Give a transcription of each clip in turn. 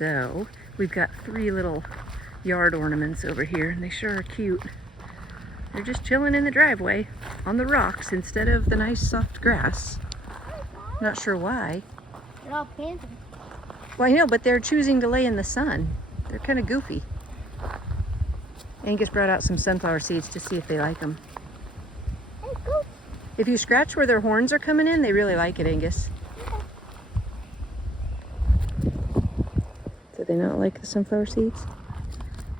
So we've got 3 little yard ornaments over here, and they sure are cute. They're just chilling in the driveway on the rocks instead of the nice soft grass. Not sure why. They're all panting. Well, I know, but they're choosing to lay in the sun. They're kind of goofy. Angus brought out some sunflower seeds to see if they like them. Hey, go. If you scratch where their horns are coming in, they really like it, Angus. Okay. Do they not like the sunflower seeds?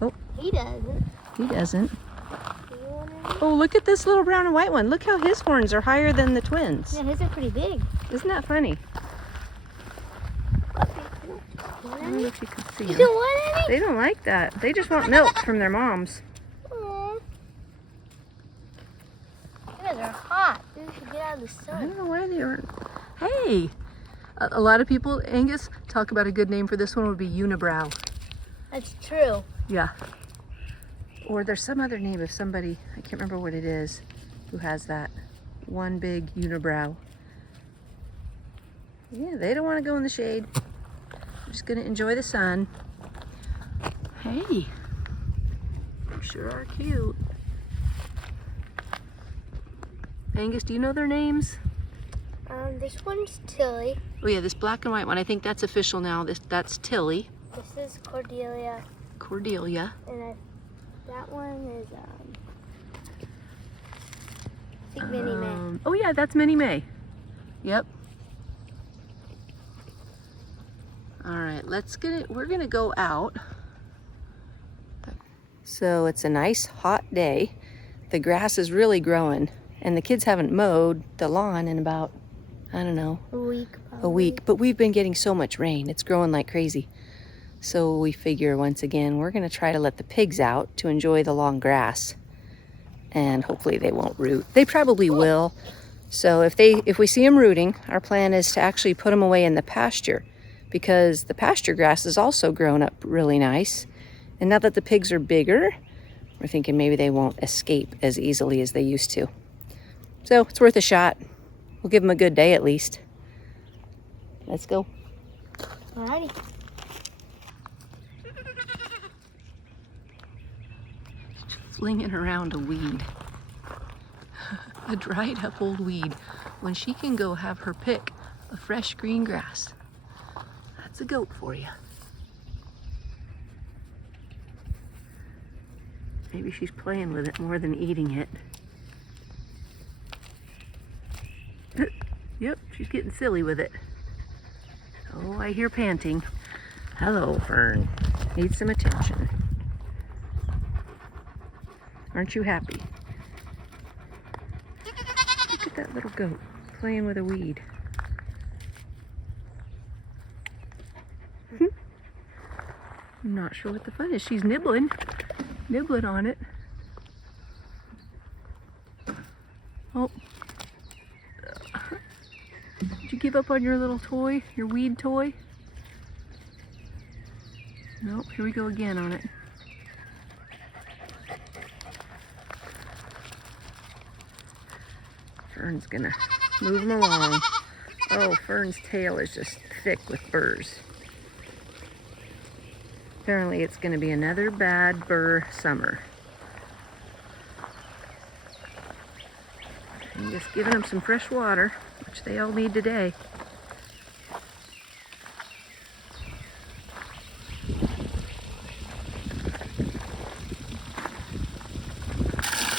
Oh. He doesn't. He doesn't. Oh, look at this little brown and white one. Look how his horns are higher than the twins. Yeah, his are pretty big. Isn't that funny? I don't know if you can see them. You don't want any? They don't like that. They just want milk from their moms. Aww. You guys are hot. Maybe we should get out of the sun. I don't know why they aren't. Hey! A lot of people, Angus, talk about a good name for this one would be unibrow. That's true. Yeah. Or there's some other name of somebody, I can't remember what it is, who has that. One big unibrow. Yeah, they don't want to go in the shade. They're just going to enjoy the sun. Hey, you sure are cute. Angus, do you know their names? This one's Tilly. Oh yeah, this black and white one, I think that's official now. That's Tilly. This is Cordelia. Cordelia. And that one is, I think Minnie May. Oh yeah, that's Minnie May. Yep. All right, we're gonna go out. So it's a nice hot day. The grass is really growing, and the kids haven't mowed the lawn in about, I don't know, A week. a week, but we've been getting so much rain. It's growing like crazy. So we figure once again, we're gonna try to let the pigs out to enjoy the long grass. And hopefully they won't root. They probably will. So if we see them rooting, our plan is to actually put them away in the pasture, because the pasture grass is also grown up really nice. And now that the pigs are bigger, we're thinking maybe they won't escape as easily as they used to. So it's worth a shot. We'll give them a good day at least. Let's go. Alrighty. She's flinging around a weed. A dried up old weed, when she can go have her pick of fresh green grass. That's a goat for you. Maybe she's playing with it more than eating it. Yep, she's getting silly with it. Oh, I hear panting. Hello, Fern. Need some attention. Aren't you happy? Look at that little goat playing with a weed. I'm not sure what the fun is. She's nibbling on it. Oh. Did you give up on your little toy, your weed toy? Nope, here we go again on it. Fern's gonna move him along. Oh, Fern's tail is just thick with burrs. Apparently it's gonna be another bad burr summer. I'm just giving them some fresh water, which they all need today.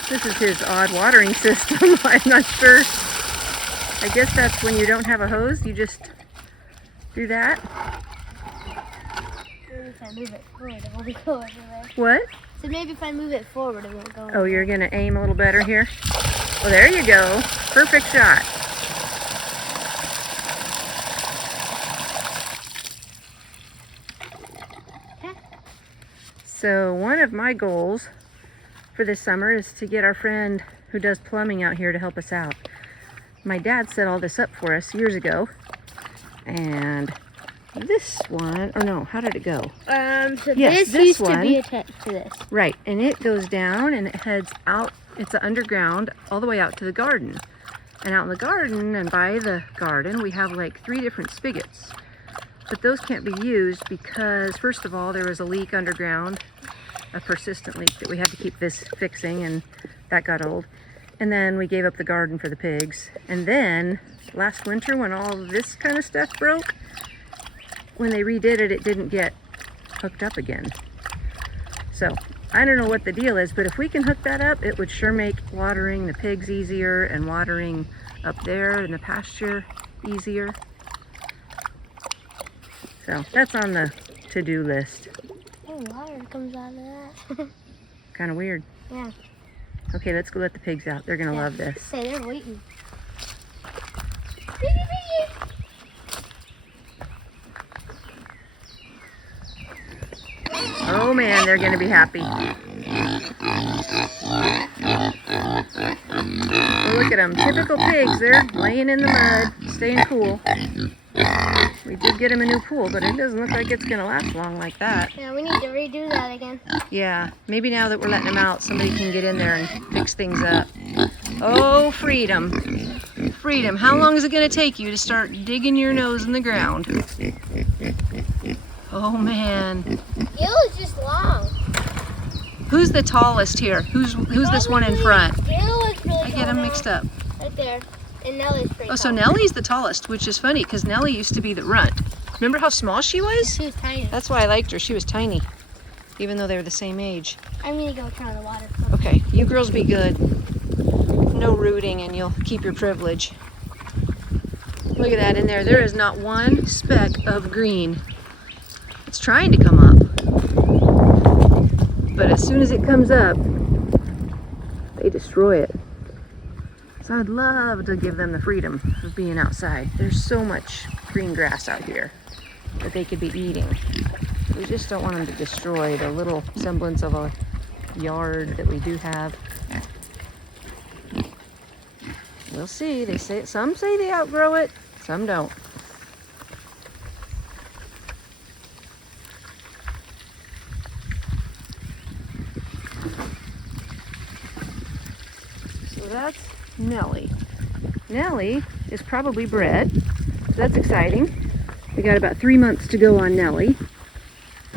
This is his odd watering system. I'm not sure. I guess that's when you don't have a hose, you just do that. Maybe if I move it forward, it won't go everywhere. What? So maybe if I move it forward, it won't go Oh, you're gonna aim a little better here? Well, there you go. Perfect shot. Okay. So one of my goals for this summer is to get our friend who does plumbing out here to help us out. My dad set all this up for us years ago, and this one, or no, how did it go? So Yes, this used one. to be attached to this. Right, and it goes down and it heads out, it's underground all the way out to the garden. And out in the garden and by the garden, we have like 3 different spigots. But those can't be used because, first of all, there was a leak underground, a persistent leak that we had to keep this fixing, and that got old. And then we gave up the garden for the pigs. And then last winter, when all this kind of stuff broke, when they redid it, it didn't get hooked up again. So I don't know what the deal is, but if we can hook that up, it would sure make watering the pigs easier and watering up there in the pasture easier. So that's on the to-do list. Oh, water comes out of that. Kind of weird. Yeah. Okay, let's go let the pigs out. They're gonna love this. Say, they're waiting. Oh man, they're gonna be happy. Well, look at them, typical pigs. They're laying in the mud, staying cool. We did get them a new pool, but it doesn't look like it's gonna last long like that. Yeah, we need to redo that again. Yeah, maybe now that we're letting them out, somebody can get in there and fix things up. Oh, freedom. Freedom. How long is it gonna take you to start digging your nose in the ground? Oh man. Gil is just long. Who's the tallest here? Who's this one in front? Gil is really tall. I get them mixed up. Right there. And Nellie's pretty tall. Oh, so Nellie's the tallest, which is funny because Nellie used to be the runt. Remember how small she was? She was tiny. That's why I liked her. She was tiny, even though they were the same age. I'm gonna go turn on the water. Okay, you girls be good. No rooting and you'll keep your privilege. Look at that in there. There is not one speck of green. It's trying to come up. But as soon as it comes up, they destroy it. So I'd love to give them the freedom of being outside. There's so much green grass out here that they could be eating. We just don't want them to destroy the little semblance of a yard that we do have. We'll see. Some say they outgrow it, some don't. So that's Nellie. Nellie is probably bred, so that's exciting. We got about 3 months to go on Nellie.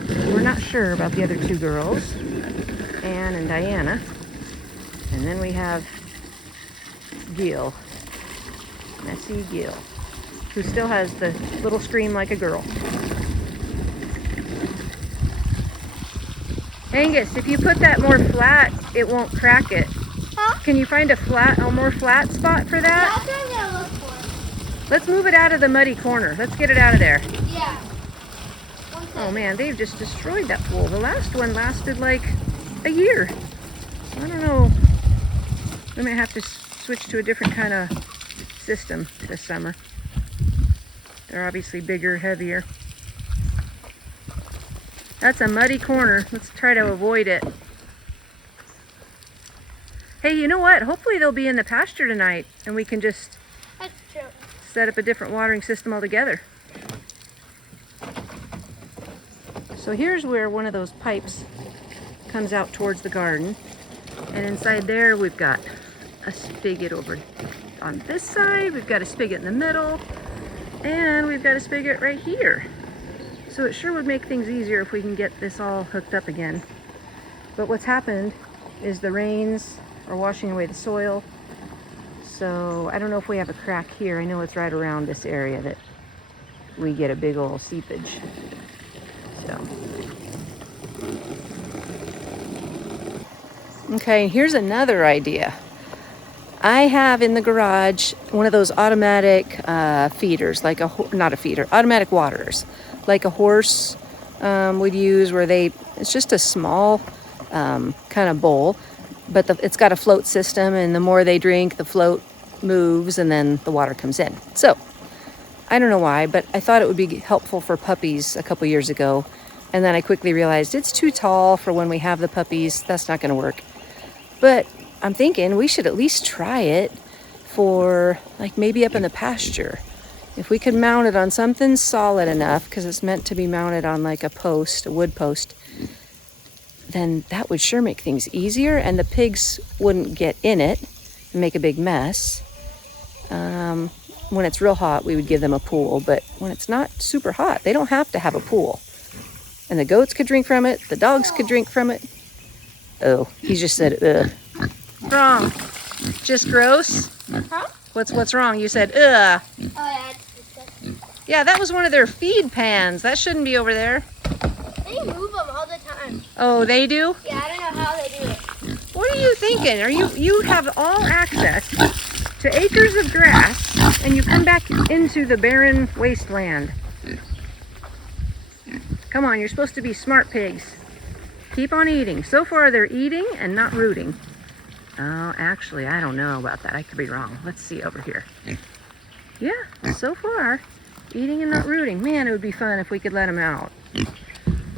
We're not sure about the other two girls, Anne and Diana. And then we have Gil, messy Gil, who still has the little scream like a girl. Angus, if you put that more flat, it won't crack it. Huh? Can you find a more flat spot for that? That's what I'm gonna look for. Let's move it out of the muddy corner. Let's get it out of there. Yeah. Oh man, they've just destroyed that pool. The last one lasted like a year. I don't know. We might have to switch to a different kind of system this summer. They're obviously bigger, heavier. That's a muddy corner. Let's try to avoid it. Hey, you know what? Hopefully they'll be in the pasture tonight and we can just That's true. set up a different watering system altogether. So here's where one of those pipes comes out towards the garden. And inside there we've got a spigot over on this side. We've got a spigot in the middle. And we've got a spigot right here. So it sure would make things easier if we can get this all hooked up again. But what's happened is the rains are washing away the soil. So I don't know if we have a crack here. I know it's right around this area that we get a big old seepage. So. Okay, here's another idea. I have in the garage one of those automatic feeders, like automatic waterers, like a horse would use, where it's just a small kind of bowl, but it's got a float system, and the more they drink, the float moves, and then the water comes in. So I don't know why, but I thought it would be helpful for puppies a couple years ago, and then I quickly realized it's too tall for when we have the puppies. That's not going to work. But I'm thinking we should at least try it for like maybe up in the pasture. If we could mount it on something solid enough, because it's meant to be mounted on like a post, a wood post, then that would sure make things easier, and the pigs wouldn't get in it and make a big mess. when it's real hot, we would give them a pool, but when it's not super hot, they don't have to have a pool. And the goats could drink from it, the dogs could drink from it. Oh, he just said, ugh. Wrong. Just gross? Huh? What's wrong? You said, ugh. Oh, yeah, it's disgusting. Yeah, that was one of their feed pans. That shouldn't be over there. They move them all the time. Oh, they do? Yeah, I don't know how they do it. What are you thinking? You have all access to acres of grass, and you come back into the barren wasteland. Come on, you're supposed to be smart pigs. Keep on eating. So far, they're eating and not rooting. Oh, actually, I don't know about that. I could be wrong. Let's see over here. Yeah, so far, eating and not rooting. Man, it would be fun if we could let them out.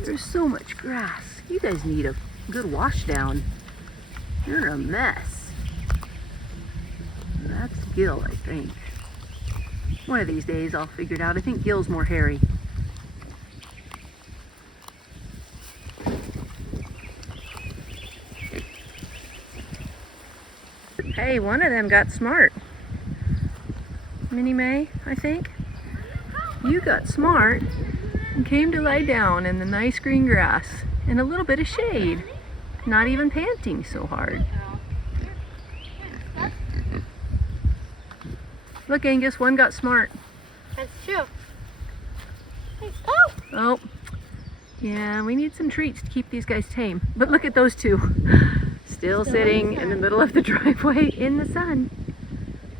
There's so much grass. You guys need a good wash down. You're a mess. That's Gil, I think. One of these days I'll figure it out. I think Gil's more hairy. Hey, one of them got smart. Minnie Mae, I think. You got smart and came to lie down in the nice green grass in a little bit of shade. Not even panting so hard. Look, Angus, one got smart. That's true. Oh! Oh, yeah, we need some treats to keep these guys tame. But look at those two. Still sitting in the middle of the driveway in the sun.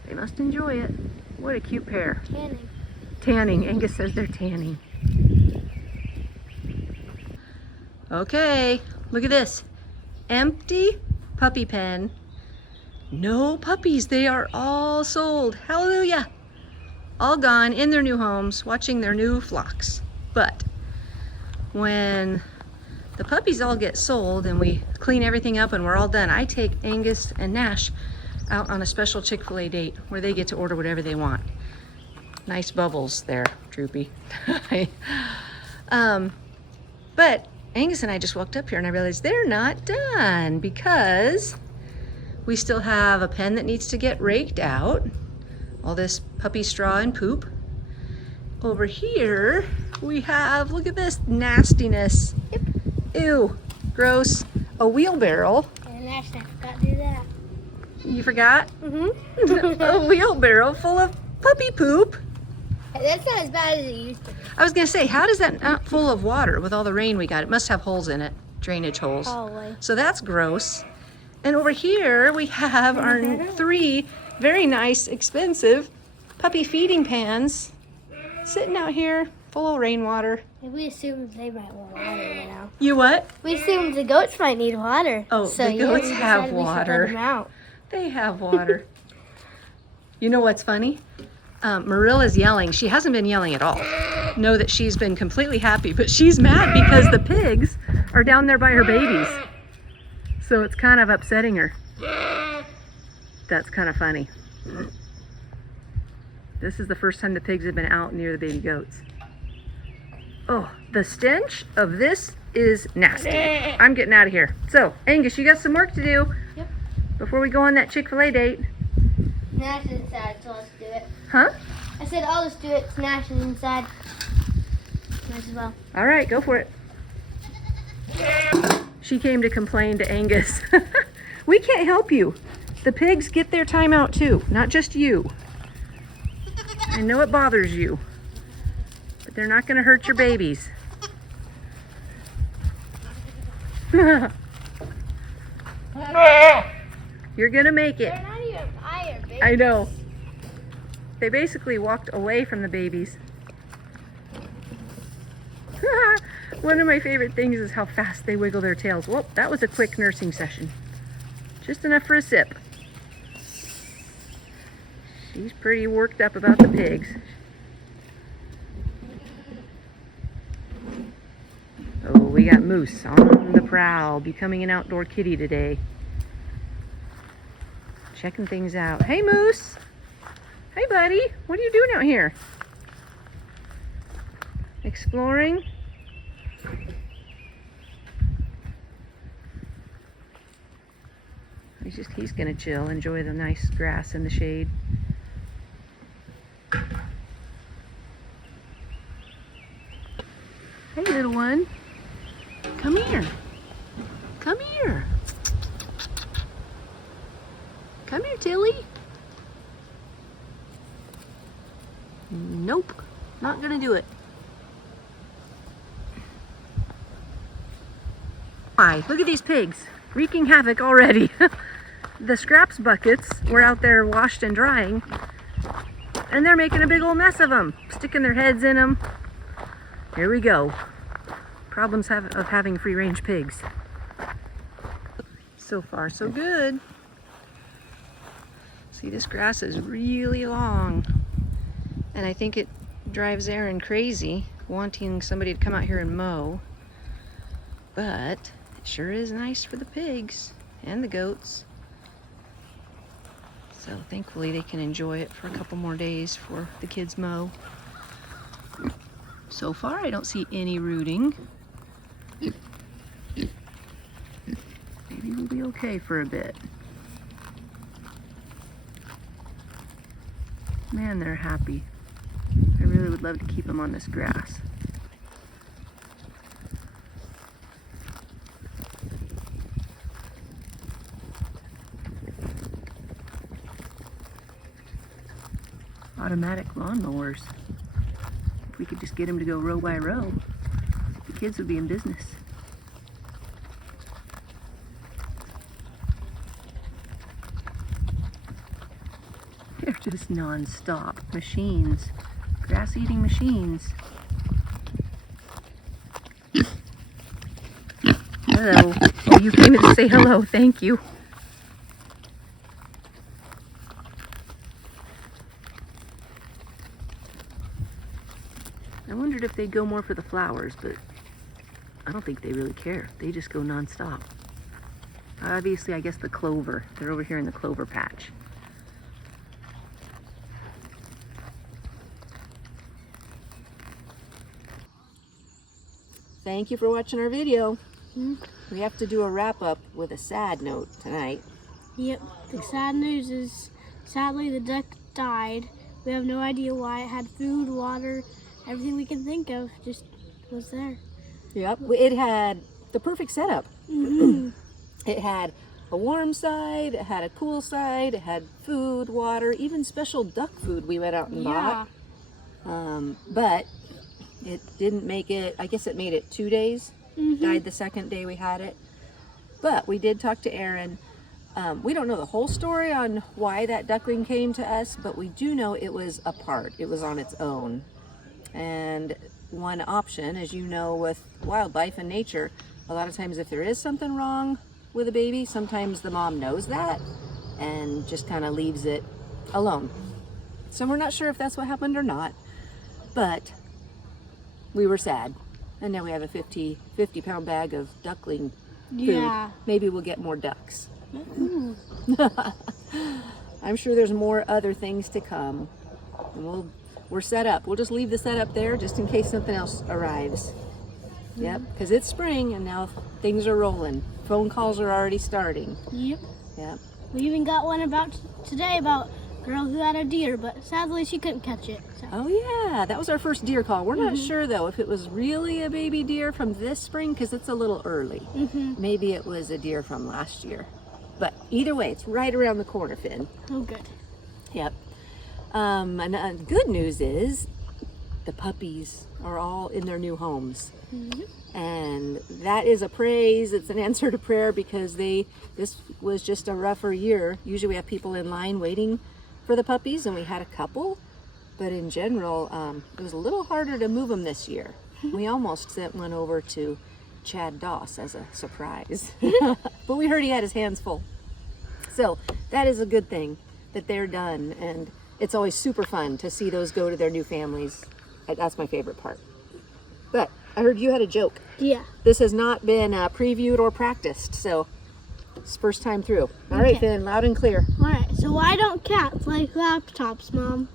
They must enjoy it. What a cute pair. Tanning. Tanning. Angus says they're tanning. Okay, look at this. Empty puppy pen. No puppies. They are all sold. Hallelujah. All gone in their new homes, watching their new flocks. But when the puppies all get sold and we clean everything up and we're all done, I take Angus and Nash out on a special Chick-fil-A date where they get to order whatever they want. Nice bubbles there, Droopy. But Angus and I just walked up here and I realized they're not done because we still have a pen that needs to get raked out. All this puppy straw and poop. Over here, we have, look at this nastiness. Yep. Ew, gross. A wheelbarrow. And Nash, I forgot to do that. You forgot? Mm-hmm. A wheelbarrow full of puppy poop. That's not as bad as it used to be. I was gonna say, how does that not full of water with all the rain we got? It must have holes in it, drainage holes. Probably. So that's gross. And over here we have our 3 very nice, expensive puppy feeding pans sitting out here full of rainwater. And we assumed they might want water, you know. You what? We assumed the goats might need water. Oh, so the goats have we should let water. them out. They have water. You know what's funny? Marilla's yelling. She hasn't been yelling at all. Know that she's been completely happy, but she's mad because the pigs are down there by her babies. So it's kind of upsetting her. That's kind of funny. This is the first time the pigs have been out near the baby goats. Oh, the stench of this is nasty. I'm getting out of here. So, Angus, you got some work to do. Yep. Before we go on that Chick-fil-A date. Nash is inside, so let's do it. Huh? I said I'll just do it. Nash is inside. Might as well. All right, go for it. She came to complain to Angus. We can't help you. The pigs get their time out too, not just you. I know it bothers you, but they're not going to hurt your babies. You're going to make it. They're not even higher, baby. I know. They basically walked away from the babies. One of my favorite things is how fast they wiggle their tails. Whoa, that was a quick nursing session. Just enough for a sip. She's pretty worked up about the pigs. Oh, we got Moose on the prowl, becoming an outdoor kitty today. Checking things out. Hey, Moose. Hey, buddy. What are you doing out here? Exploring? He's gonna chill, enjoy the nice grass and the shade. Hey, little one. Come here. Come here. Come here, Tilly. Nope, not gonna do it. Hi, look at these pigs, wreaking havoc already. The scraps buckets were out there washed and drying, and they're making a big old mess of them, sticking their heads in them. Here we go. Problems of having free-range pigs. So far, so good. See, this grass is really long, and I think it drives Aaron crazy, wanting somebody to come out here and mow. But it sure is nice for the pigs and the goats. So thankfully they can enjoy it for a couple more days before the kids mow. So far I don't see any rooting. Maybe we'll be okay for a bit. Man, they're happy. I really would love to keep them on this grass. Automatic lawnmowers. If we could just get them to go row by row, the kids would be in business. They're just non-stop machines, grass-eating machines. Hello. Oh, you came in to say hello. Thank you. I wondered if they'd go more for the flowers, but I don't think they really care. They just go non-stop. Obviously, I guess the clover. They're over here in the clover patch. Thank you for watching our video. We have to do a wrap-up with a sad note tonight. Yep, the sad news is, sadly the duck died. We have no idea why. It had food, water, everything we can think of just was there. Yep, it had the perfect setup. Mm-hmm. It had a warm side, it had a cool side, it had food, water, even special duck food we went out and bought. But it didn't make it, I guess it made it 2 days. Died the second day we had it. But we did talk to Aaron. We don't know the whole story on why that duckling came to us, but we do know it was apart. It was on its own. And one option, as you know, with wildlife and nature, a lot of times if there is something wrong with a baby, sometimes the mom knows that and just kind of leaves it alone. So we're not sure if that's what happened or not, but we were sad. And now we have a 50-pound bag of duckling food. Yeah. Maybe we'll get more ducks. I'm sure there's more other things to come. And we're set up. We'll just leave the setup there just in case something else arrives. Yep, because it's spring and now things are rolling. Phone calls are already starting. Yep. Yep. We even got one about today about a girl who had a deer, but sadly she couldn't catch it. So. Oh yeah, that was our first deer call. We're not sure though if it was really a baby deer from this spring because it's a little early. Maybe it was a deer from last year. But either way, it's right around the corner, Finn. Oh, good. Yep. And good news is the puppies are all in their new homes. And that is a praise. It's an answer to prayer because this was just a rougher year. Usually we have people in line waiting for the puppies, and we had a couple. But in general, it was a little harder to move them this year. We almost sent one over to Chad Doss as a surprise. But we heard he had his hands full. So that is a good thing that they're done. And it's always super fun to see those go to their new families. That's my favorite part. But I heard you had a joke. Yeah. This has not been previewed or practiced, so it's first time through. All right, Finn, loud and clear. All right, so why don't cats like laptops, Mom?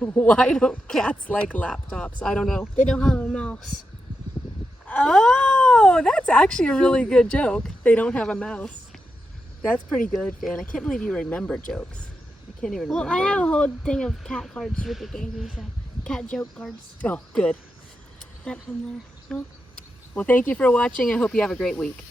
Why don't cats like laptops? I don't know. They don't have a mouse. Oh, that's actually a really good joke. They don't have a mouse. That's pretty good, Finn. I can't believe you remember jokes. I can't even remember. Well, I have a whole thing of cat cards Ricky gave me, so cat joke cards. Oh, good. That from there. Well, thank you for watching. I hope you have a great week.